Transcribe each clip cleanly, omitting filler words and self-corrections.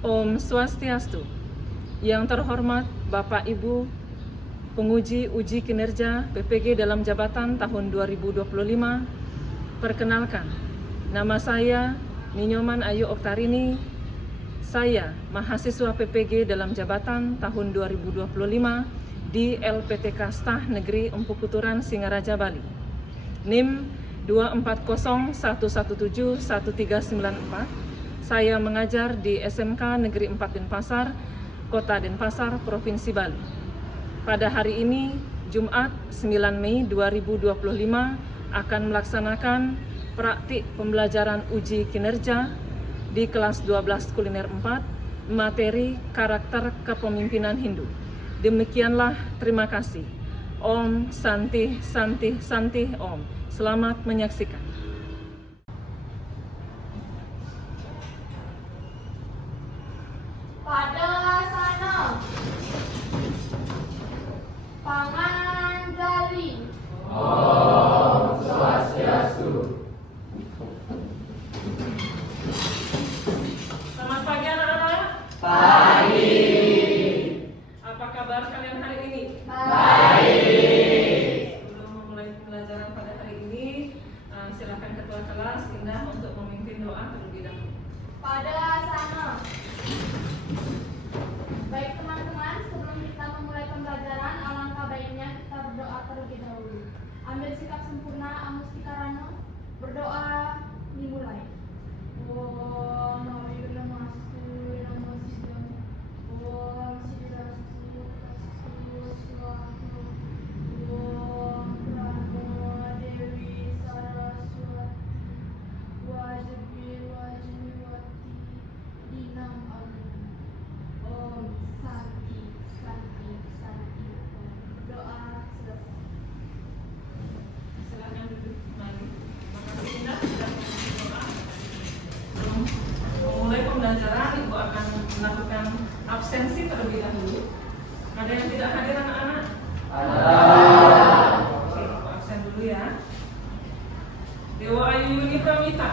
Om Swastiastu. Yang terhormat Bapak Ibu penguji uji kinerja PPG dalam jabatan tahun 2025, perkenalkan, nama saya Ninyoman Ayu Oktarini. Saya mahasiswa PPG dalam jabatan tahun 2025 di LPTK Stah Negeri Empu Kuturan, Singaraja, Bali. NIM 241171394. Saya mengajar di SMK Negeri 4 Denpasar, Kota Denpasar, Provinsi Bali. Pada hari ini, Jumat 9 Mei 2025, akan melaksanakan praktik pembelajaran uji kinerja di kelas 12 kuliner 4, materi karakter kepemimpinan Hindu. Demikianlah, terima kasih. Om Santi Santi Santi Om. Selamat menyaksikan. Padasana Panganjali. Om Swastiastu. Selamat pagi anak-anak. Pagi. Apa kabar kalian hari ini? Baik. Sebelum memulai pembelajaran pada hari ini, silakan ketua kelas Indah untuk memimpin doa terlebih dahulu. Padasana. Baik teman-teman, sebelum kita memulai pembelajaran, alangkah baiknya kita berdoa terlebih dahulu. Ambil sikap sempurna, Amustikarana. Berdoa dimulai. Om Hari Namaste Namaste. Om Siddhastu Kastu Swaha. Om Prano Dewi Saraswati. Wajabi Wajniwati Dinam Amin. Om Santi Santi Santi Om. Doa selesai. Silakan duduk kembali. Makasih Indah sudah memimpin doa. Sebelum memulai pembelajaran, Ibu akan melakukan absensi terlebih dahulu. Ada yang tidak hadir anak-anak? Oke, Ibu absen dulu ya. Dewa Ayu Yuni Pramita.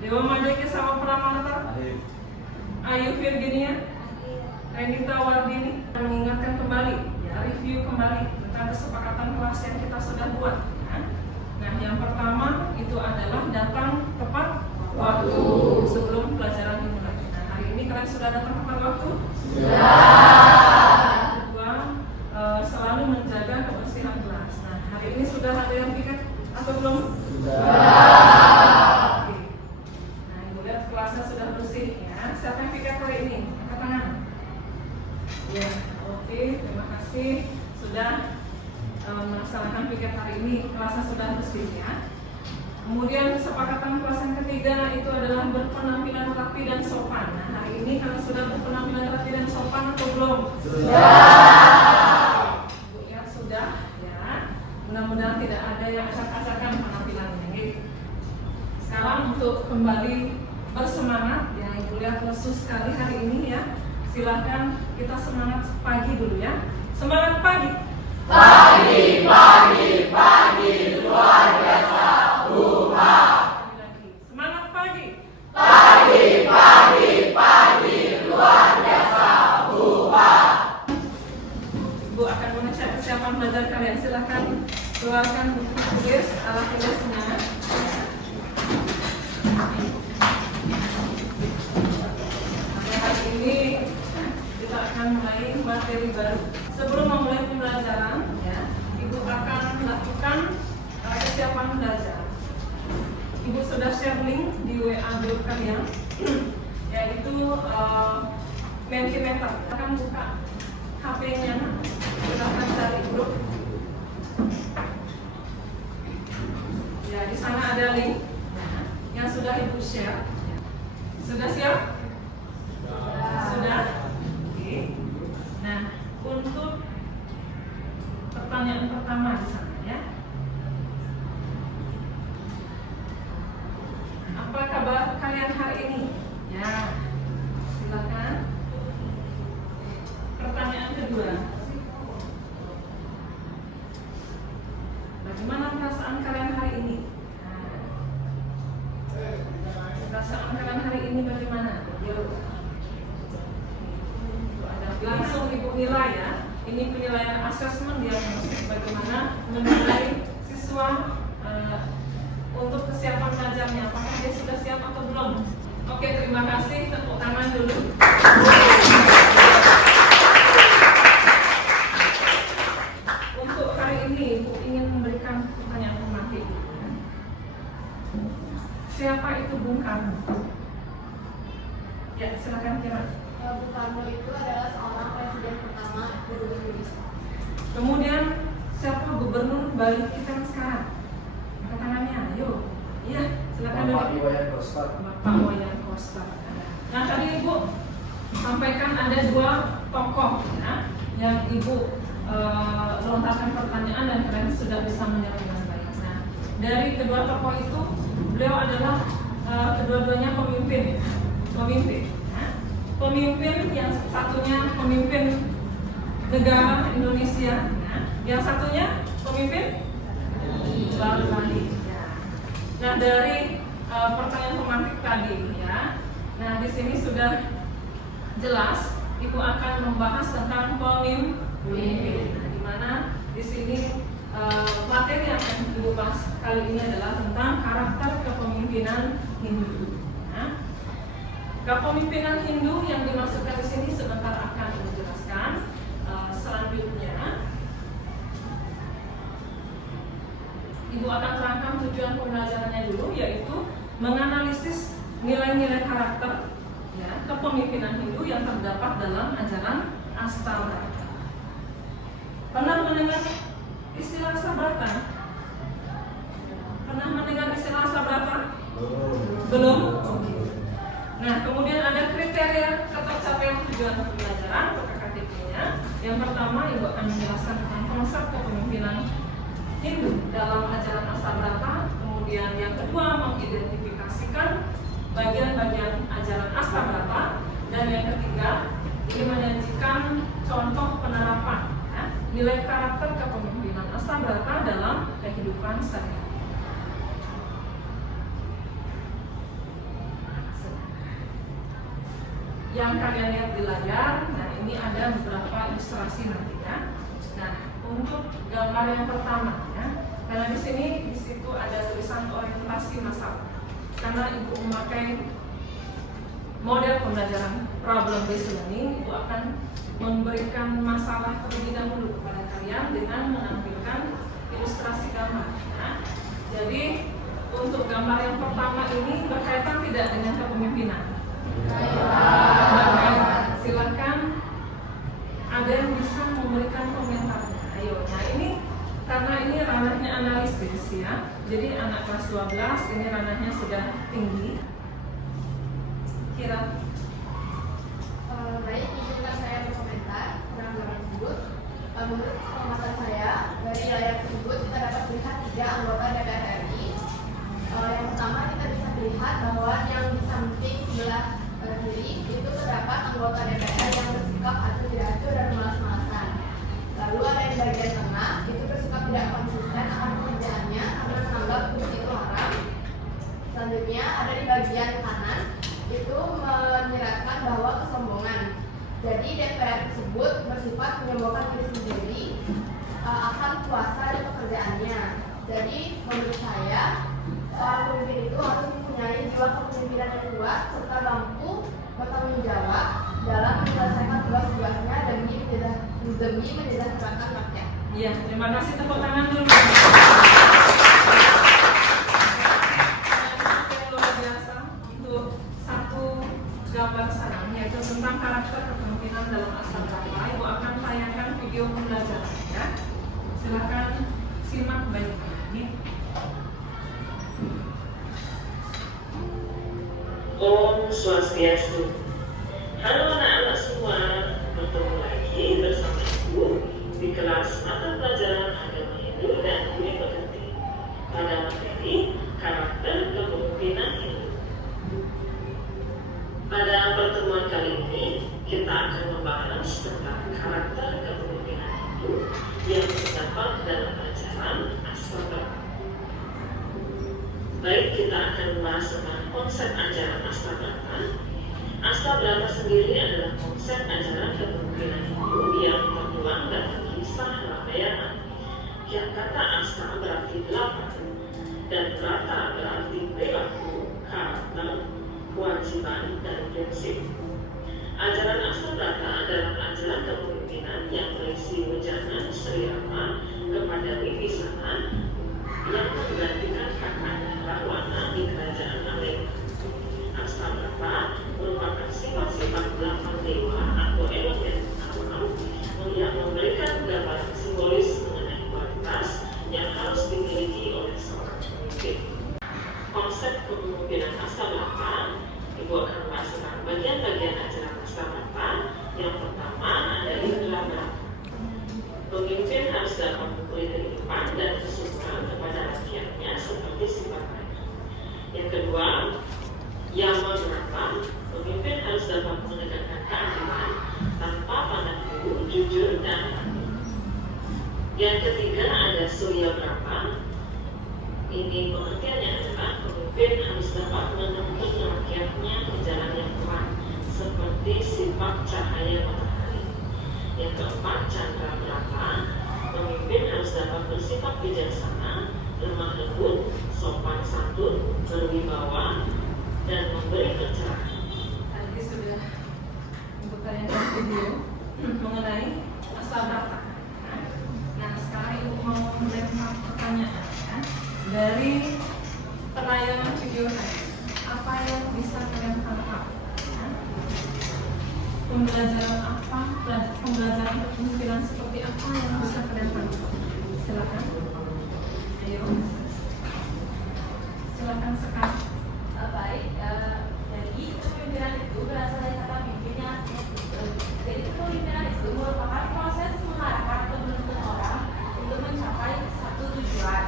Dewa Madeke Sama Pramata. Ayu Virginia. Renita Wardini. Mengingatkan kembali, review kembali tentang kesepakatan kelas yang kita sudah buat. Nah, yang pertama itu adalah datang tepat waktu sebelum pelajaran dimulai. Nah, hari ini kalian sudah datang tepat waktu? Yang kedua, selalu menjaga kebersihan kelas. Nah, hari ini sudah ada yang piket atau belum? Oke. Nah, Ibu lihat kelasnya sudah bersih ya. Siapa yang piket hari ini? Angkat tangan. Ya, oke, terima kasih sudah melaksanakan piket hari ini. Kelasnya sudah bersih ya. Kemudian kesepakatan kelas yang ketiga itu adalah berpenampilan rapi dan sopan. Nah, hari ini kalian sudah berpenampilan rapi dan sopan atau belum? Ibu lihat sudah ya. Mudah-mudahan tidak ada yang acak-acakan penampilannya. Gitu. Sekarang untuk kembali bersemangat, ya Ibu lihat lesu sekali hari ini ya. Silahkan kita semangat pagi dulu ya. Semangat pagi. Pagi, pagi, pagi, luar biasa. Lagi. Semangat pagi. Pagi, pagi, pagi, luar biasa. Ibu akan mengecek kesiapan belajar kalian. Silahkan keluarkan buku tulis, alat tulisnya. Hari ini kita akan mulai materi baru. Sebelum memulai pembelajaran, ya, Ibu akan melakukan kesiapan belajar. Ibu sudah share link di WA grup kalian, yaitu Mentimeter. Akan buka HP-nya, silahkan cari grup. Ya, di sana ada link yang sudah Ibu share. Sudah siap? Sudah? Oke. Nah, untuk pertanyaan pertama di sana ya. Apa kabar kalian hari ini? Ya, silakan. Pertanyaan kedua. penilaian asesmen diagnostik bagaimana menilai siswa untuk kesiapan belajarnya, apakah dia sudah siap atau belum. Oke, terima kasih, tepuk tangan dulu. Untuk hari ini Ibu ingin memberikan pertanyaan formatif. Siapa itu Bung Karno? Ya, silakan kira. Bung Karno itu adalah seorang presiden pertama Republik Indonesia. Kemudian siapa gubernur Bali kita yang sekarang? Angkat tangannya, ayo. Iya, silakan dulu. Bapak Iwayan Koster. Bapak Wayan Koster. Nah, tadi Ibu sampaikan ada dua tokoh ya, yang Ibu lontarkan pertanyaan dan kalian sudah bisa menjawab dengan baik. Nah, dari kedua tokoh itu beliau adalah kedua-duanya pemimpin. Pemimpin yang satunya pemimpin negara Indonesia, yang satunya pemimpin Bali. Nah, dari pertanyaan formatif tadi ya, nah di sini sudah jelas Ibu akan membahas tentang pemimpin. Nah, di mana di sini materi yang akan Ibu bahas kali ini adalah tentang karakter kepemimpinan Hindu. Nah, kepemimpinan Hindu yang dimaksudkan di sini sebentar akan dijelaskan. Selanjutnya, Ibu akan terangkan tujuan pembelajarannya dulu, yaitu menganalisis nilai-nilai karakter ya, kepemimpinan Hindu yang terdapat dalam ajaran Astabrata. Pernah mendengar istilah Astabrata? Pernah mendengar istilah Astabrata? Belum? Nah, kemudian ada kriteria ketercapaian tujuan pembelajaran atau KKTP-nya. Yang pertama, Ibu akan menjelaskan tentang konsep kepemimpinan Hindu dalam ajaran Astabrata. Kemudian yang kedua, mengidentifikasikan bagian-bagian ajaran Astabrata. Dan yang ketiga, ini menyajikan contoh penerapan ya, nilai karakter kepemimpinan Astabrata dalam kehidupan sehari-hari. Yang kalian lihat di layar, nah ini ada beberapa ilustrasi nanti ya. Nah, untuk gambar yang pertama ya, karena di situ ada tulisan orientasi masalah. Karena Ibu memakai model pembelajaran problem based learning, Ibu akan memberikan masalah terlebih dahulu kepada kalian dengan menampilkan ilustrasi gambar. Ya. Jadi untuk gambar yang pertama ini berkaitan tidak dengan kepemimpinan? Silakan, ada yang bisa memberikan komentarnya. Ayo, nah ini karena ini ranahnya analisis ya. Jadi anak kelas 12 ini ranahnya sudah tinggi. Kira Baik, izinkan saya berkomentar tentang gambar tersebut. Menurut pengamatan saya, dari layar tersebut kita dapat melihat 3 anggota DPR RI. Yang pertama kita bisa melihat bahwa yang di samping sebelah kiri itu terdapat anggota DPR yang bersikap acuh tidak acuh dan malas-malasan. Lalu ada yang di bagian tengah itu bersikap tidak konsisten akan pekerjaannya karena menganggap kursi itu haram. Selanjutnya ada di bagian kanan itu menyiratkan bahwa kesombongan. Jadi DPR tersebut bersifat menyombongkan diri sendiri akan kuasa di pekerjaannya. Jadi menurut saya seorang pemimpin itu harus mempunyai jiwa kepemimpinan yang kuat serta mampu bertanggung jawab dalam menyelesaikan tugas-tugasnya demi menyejahterakan rakyat. iya, terima kasih, tepuk tangan dulu. Luar biasa untuk satu gambar sarang, yaitu tentang karakter kepemimpinan dalam Astabrata. Ibu akan tayangkan video pembelajaran ya. Silakan simak baik-baik. Om Swastiastu. Halo anak-anak semua, bertemu lagi bersama Ibu di kelas mata pelajaran agama Hindu dan Budi Pekerti pada materi karakter kepemimpinan Hindu. Pada pertemuan kali ini kita akan membahas tentang karakter kepemimpinan Hindu yang terdapat dalam ajaran Astabrata. Baik, kita akan membahas tentang konsep ajaran Astabrata. Astabrata sendiri adalah konsep ajaran kepemimpinan Hindu yang tertuang dan tertulis asa berarti 8 dan berata berarti perilaku, karakter, kewajiban, dan prinsip. Ajaran Astabrata adalah ajaran kepemimpinan yang berisi wejana Sri Rama kepada Wibisana yang menggantikan kakaknya Rahwana di kerajaan Amerika. Astabrata merupakan sifat-sifat 8 dewa atau elemen alam yang memberikan gambaran simbolis mengenai kualitas yang harus dimiliki oleh seorang pemimpin. Konsep kepemimpinan Astabrata, Ibu akan membahas tentang bagian-bagian ajaran Astabrata. Yang pertama ada indra berata. Pemimpin harus dapat memberi kehidupan dan kesuburan kepada rakyatnya seperti sifat lain. Yang kedua, yama berata. Pemimpin harus dapat menegakkan keadilan tanpa pandang bulu, jujur, dan adil. Yang ketiga ada surya berata. Ini pengertiannya adalah pemimpin harus dapat menuntun rakyatnya ke jalan yang terang seperti sifat cahaya matahari. Yang keempat, candra berata. Pemimpin harus dapat bersifat bijaksana, lemah lembut, sopan santun, berwibawa, dan memberi pencerahan. Tadi sudah untuk kalian video mengenai Astabrata. Nah, sekarang Ibu mau melempar pertanyaan ya, dari penayangan video tadi. Apa yang bisa kalian tangkap? Ya? Pembelajaran apa? Pembelajaran kepemimpinan seperti apa yang bisa kalian tangkap? Silakan. Ayo. Silakan sekarang. Baik, jadi kepemimpinan itu berasal dari kata pimpinnya. Jadi kepemimpinan itu merupakan proses mengarahkan atau menuntun orang untuk mencapai satu tujuan.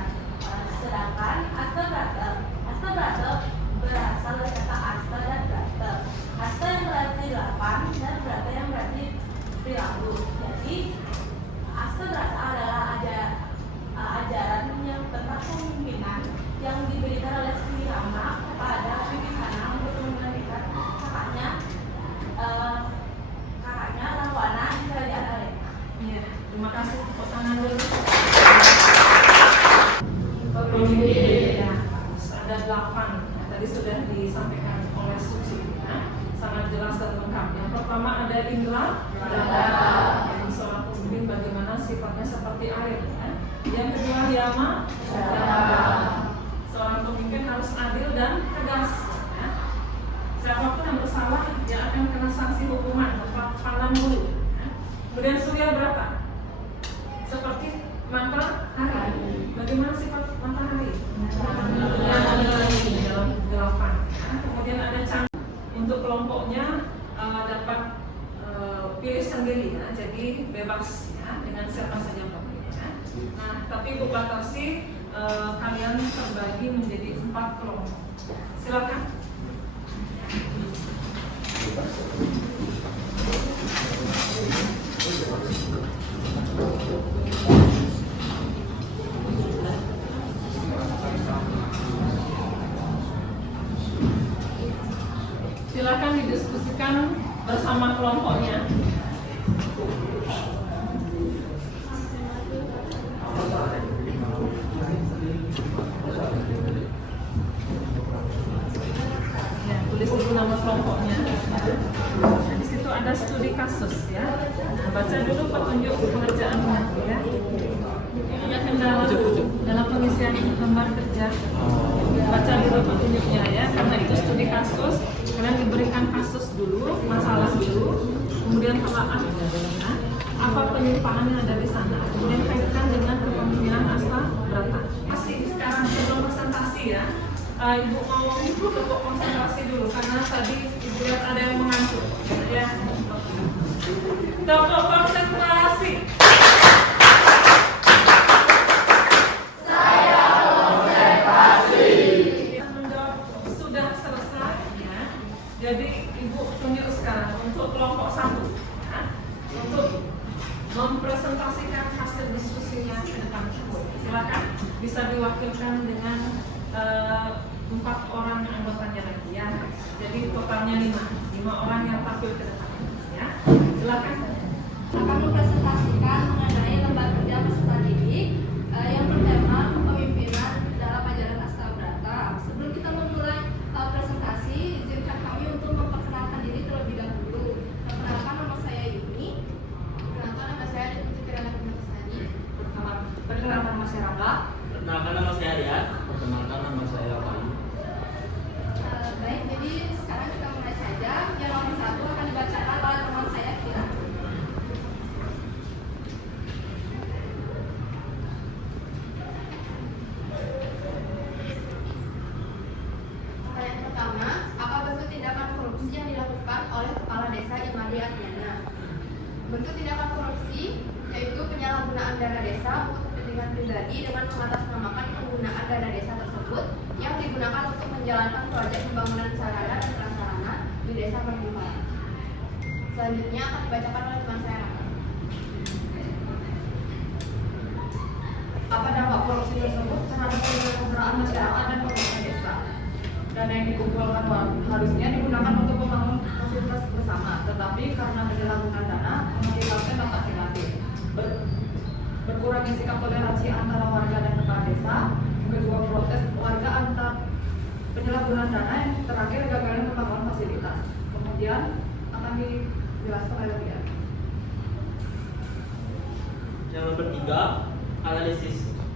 Sedangkan Astabrata berasal dari kata asta dan brata. Asta yang berarti 8 dan brata yang berarti perilaku. Jadi Astabrata adalah ajaran yang tentang kepemimpinan yang diberikan oleh Sri Rama kepada Wibisana untuk menggantikan kakaknya Rahwana di kerajaan Amerika. Iya, terima kasih. Tepuk tangan dulu. Ya, ada 8. Tadi sudah disampaikan oleh Suci. Sangat jelas dan lengkap. Yang pertama ada indra berata. Yang seorang pemimpin bagaimana sifatnya seperti air. Yang kedua yama berata. Seorang pemimpin harus adil dan tegas. Siapapun yang bersalah dia akan kena sanksi hukuman berupa pandang bulu. Kemudian surya berata. Seperti matahari. Bagaimana sifat matahari? Yang menerangi dalam kegelapan. Kemudian ada candra. Untuk kelompoknya dapat pilih sendiri ya. Jadi bebas ya, dengan siapa saja boleh. Ya. Nah, tapi Ibu batasi kalian terbagi menjadi 4 kelompok. Silakan. Silakan didiskusikan bersama kelompoknya. Ya, tulis dulu nama kelompoknya. Nah, di situ ada studi kasus ya. Nah, baca dulu petunjuk pengerjaannya ya. Punya kendala dalam pengisian lembar kerja. Baca dulu petunjuknya ya, karena itu studi kasus. Kalian diberikan kasus dulu, masalah dulu, kemudian telaah ya, apa penyimpangan yang ada di sana, kemudian kaitkan dengan kepemimpinan Astabrata. Masih sekarang sebelum presentasi ya, Ibu mau untuk konsentrasi dulu karena tadi Ibu lihat ada yang mengantuk ya. Untuk konsentrasi. Sudah selesai ya. Jadi Ibu tunjuk sekarang untuk kelompok 1 ya, untuk mempresentasikan hasil diskusinya ke depan. Silakan bisa diwakilkan dengan 4 orang anggotanya lagi ya. Jadi totalnya 5 orang yang tampil ke depan ya. Silakan. Akan mempresentasikan mengenai lembar kerja peserta didik yang bertema masyarakat. Perkenalkan, nama saya Rian. Perkenalkan, nama saya Bayu. Baik, jadi sekarang kita mulai saja. Yang nomor 1 akan dibacakan oleh teman saya, Kira. Pertanyaan pertama, apa bentuk tindakan korupsi yang dilakukan oleh Kepala Desa Imade Adriana? Bentuk tindakan korupsi yaitu penyalahgunaan dana desa untuk kepentingan pribadi dengan mengatasnamakan penggunaan dana desa tersebut yang digunakan untuk menjalankan proyek pembangunan sarana dan prasarana di desa Pertiwi. Selanjutnya akan dibacakan oleh teman saya, Raka. Apa dampak korupsi tersebut terhadap kesejahteraan masyarakat dan pemerintah desa? Dana yang dikumpulkan harusnya digunakan untuk membangun fasilitas bersama, tetapi karena penyalahgunaan dana mengakibatkan dampak negatif. Berkurangnya sikap toleransi antara warga dan kepala desa, kedua protes warga antar penyalahgunaan dana, yang terakhir gagalnya membangun fasilitas. Kemudian akan dijelaskan oleh Rian. Yang nomor 3,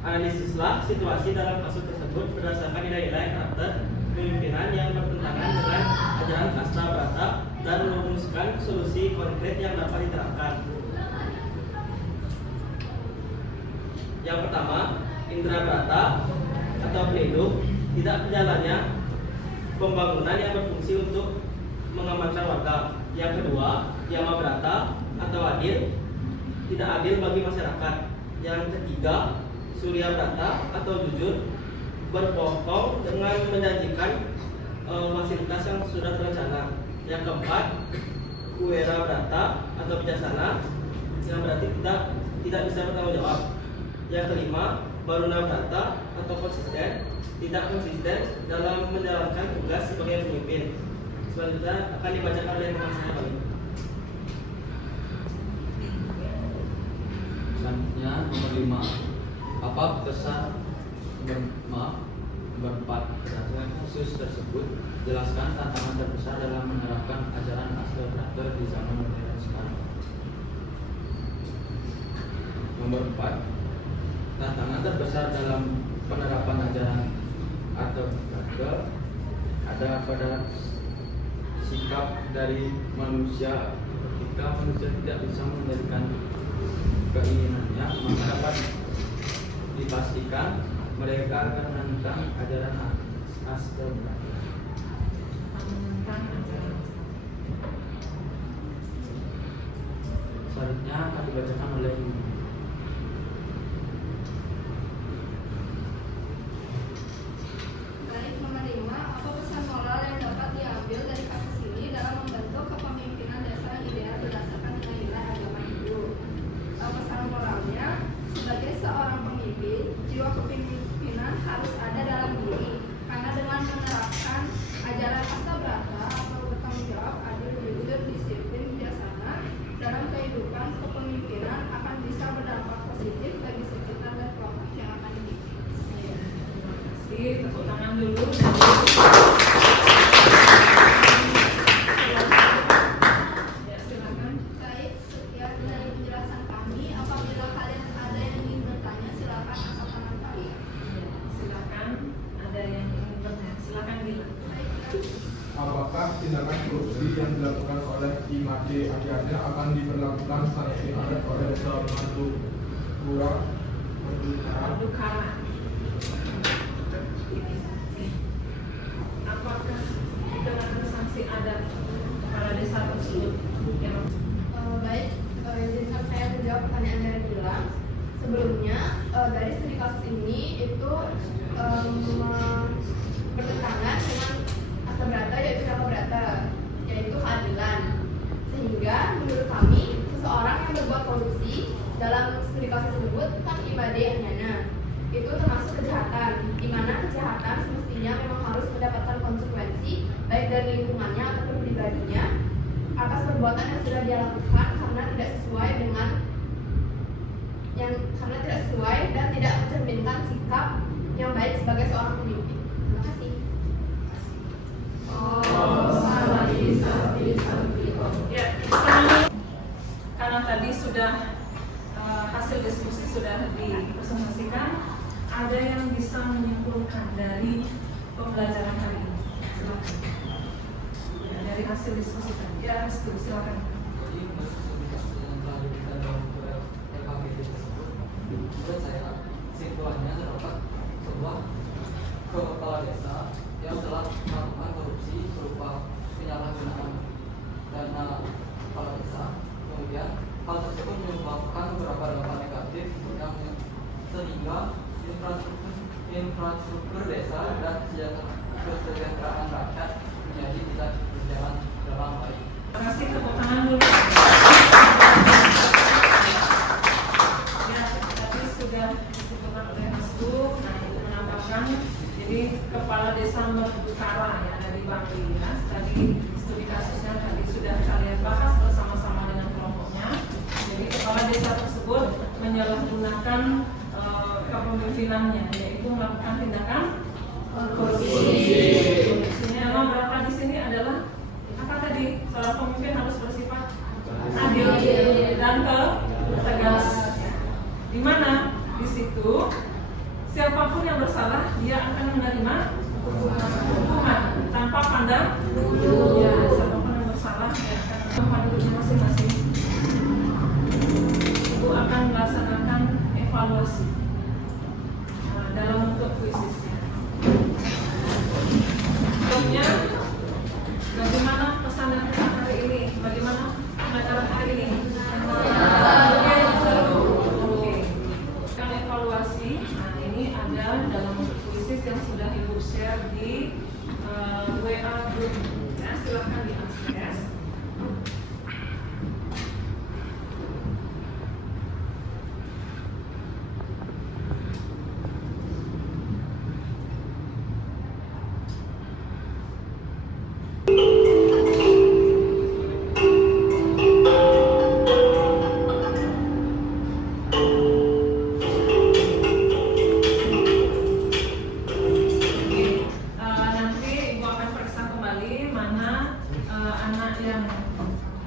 analisislah situasi dalam kasus tersebut berdasarkan nilai-nilai karakter pemimpinan yang bertentangan dengan ajaran Kasta Brata dan merumuskan solusi konkret yang dapat diterapkan. Yang pertama, Indra Brata atau pelindung, tidak berjalannya pembangunan yang berfungsi untuk mengamankan warga. Yang kedua, Yama Brata atau adil, tidak adil bagi masyarakat. Yang ketiga, Surya Brata atau jujur, berbohong dengan menjanjikan fasilitas yang sudah terencana. Yang keempat, Kuera Brata atau bijaksana, yang berarti tidak bisa bertanggung jawab. Yang kelima, Baruna Brata atau konsisten, tidak konsisten dalam menjalankan tugas sebagai pemimpin. Selanjutnya akan dibacakan oleh teman saya, Bang. Selanjutnya nomor 5. Apa besar nomor 4 berdasarkan kasus tersebut? Jelaskan tantangan terbesar dalam menerapkan ajaran Astabrata di zaman modern sekarang. Nomor 4. Tantangan terbesar dalam penerapan ajaran Astabrata ada pada sikap dari manusia. Ketika manusia tidak bisa mengendalikan keinginannya, maka dapat dipastikan mereka akan menentang ajaran Astabrata. Selanjutnya akan dibacakan oleh Ibu. Baik, nomor 5, apa pesan moral yang dapat diambil dari kasus ini dalam membentuk kepemimpinan desa yang ideal berdasarkan nilai-nilai agama Hindu? Pesan moralnya, sebagai seorang pemimpin, jiwa kepemimpinan harus ada dalam diri, karena dengan menerapkan ajaran Astabrata atau bertanggung jawab, adil, jujur, disiplin, bijaksana dalam kehidupan kepemimpinan akan bisa berdampak positif bagi sekitar dan kelompok yang akan dipimpin. Tepuk tangan dulu. Ya, silakan. Baik, sekian dari penjelasan kami. Apabila kalian ada yang ingin bertanya, silakan angkat tangan kalian. Silakan. Ada yang ingin bertanya? Silakan Gila. Apakah tindakan korupsi yang dilakukan oleh Imade Adriana akan diberlakukan sanksi adat oleh Desa Madukura? Madukara. Apakah dikenakan sanksi adat kepada desa tersebut? Baik, izinkan saya menjawab pertanyaan dari Gilang. Sebelumnya, dari studi kasus ini itu bertentangan dengan Astabrata, yaitu Dhamma Brata, yaitu keadilan. Sehingga menurut kami, seseorang yang berbuat korupsi dalam studi kasus tersebut kan Imade Adriana, itu termasuk kejahatan, di mana kejahatan semestinya memang harus mendapatkan konsekuensi baik dari lingkungannya ataupun pribadinya atas perbuatan yang sudah dia lakukan karena tidak sesuai dan tidak mencerminkan sikap yang baik sebagai seorang pemimpin. Terima kasih. Ya, karena tadi sudah hasil diskusi sudah dipresentasikan. Ada yang bisa menyimpulkan dari pembelajaran hari ini? Silakan. Ya, dari hasil diskusi tadi. Ya, silakan. Jadi komunikasi yang telah diberikan dalam LKPD tersebut, menurut saya kesimpulannya terdapat sebuah kepala desa yang telah melakukan korupsi berupa penyalahgunaan dana kepala desa. Kemudian hal tersebut menyebabkan beberapa dampak negatif yang sehingga infrastruktur desa dan kesejahteraan rakyat menjadi tidak berjalan dalam baik. Terima kasih, tepuk tangan dulu. Ya, tadi sudah disebutkan oleh Mas Bu, nah itu menambahkan, jadi kepala desa Merutara ya dari Bangli ya. Tadi studi kasusnya tadi sudah kalian bahas bersama-sama dengan kelompoknya. Jadi kepala desa tersebut menyalahgunakan kepemimpinannya, yaitu melakukan tindakan korupsi. Nama berapa di sini adalah apa tadi? Seorang pemimpin harus bersifat adil dan tegas. Di mana di situ siapapun yang bersalah dia akan menerima hukuman tanpa pandang bulu. Ya, siapapun yang bersalah dia akan tanpa dulunya masing-masing. Ibu akan melaksanakan evaluasi dalam bentuk kuisisnya. Sebelumnya, bagaimana pesan dan pesan hari ini? Bagaimana pembelajaran hari ini? Oke. Akan evaluasi. Nah, ini ada dalam bentuk kuisis yang sudah Ibu share di WA group. Ya, silakan diakses.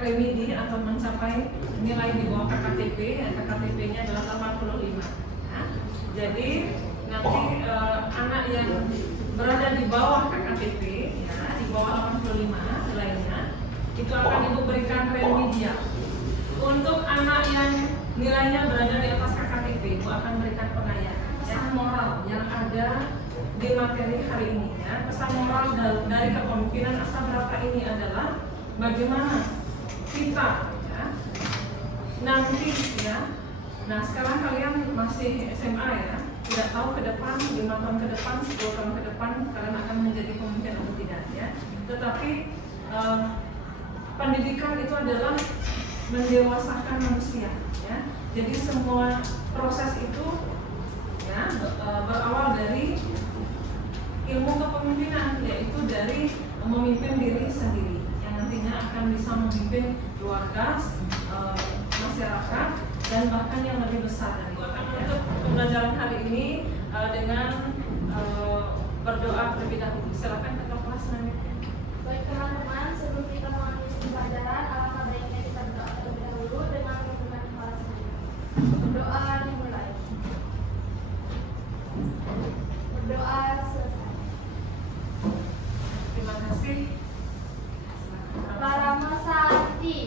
remedi atau mencapai nilai di bawah KKTP, KKTP-nya adalah 85. Nah, jadi nanti anak yang berada di bawah KKTP, ya, di bawah 85 nilainya, itu akan Ibu berikan remedial. Untuk anak yang nilainya berada di atas KKTP, Ibu akan berikan pengayaan. Pesan moral yang ada di materi hari ini, ya, pesan moral dari kepemimpinan Asal Berata ini adalah bagaimana kita, ya, nanti, ya. Nah, sekarang kalian masih SMA, ya, tidak tahu ke depan 5 tahun ke depan, 10 tahun ke depan kalian akan menjadi pemimpin atau tidak, ya. Tetapi pendidikan itu adalah mendewasakan manusia, ya. Jadi semua proses itu, ya, berawal dari ilmu kepemimpinan, yaitu dari memimpin diri sendiri yang nantinya akan bisa memimpin keluarga, masyarakat, dan bahkan yang lebih besar. Dan itu akan menutup pembelajaran hari ini dengan berdoa terlebih dahulu. Silakan ketua kelas selanjutnya. Baik teman-teman, sebelum kita mengambil pelajaran, alangkah baiknya kita berdoa terlebih dahulu dengan menyebutkan kepala sendiri. Berdoa dimulai. Berdoa selesai. Terima kasih. Para Masati.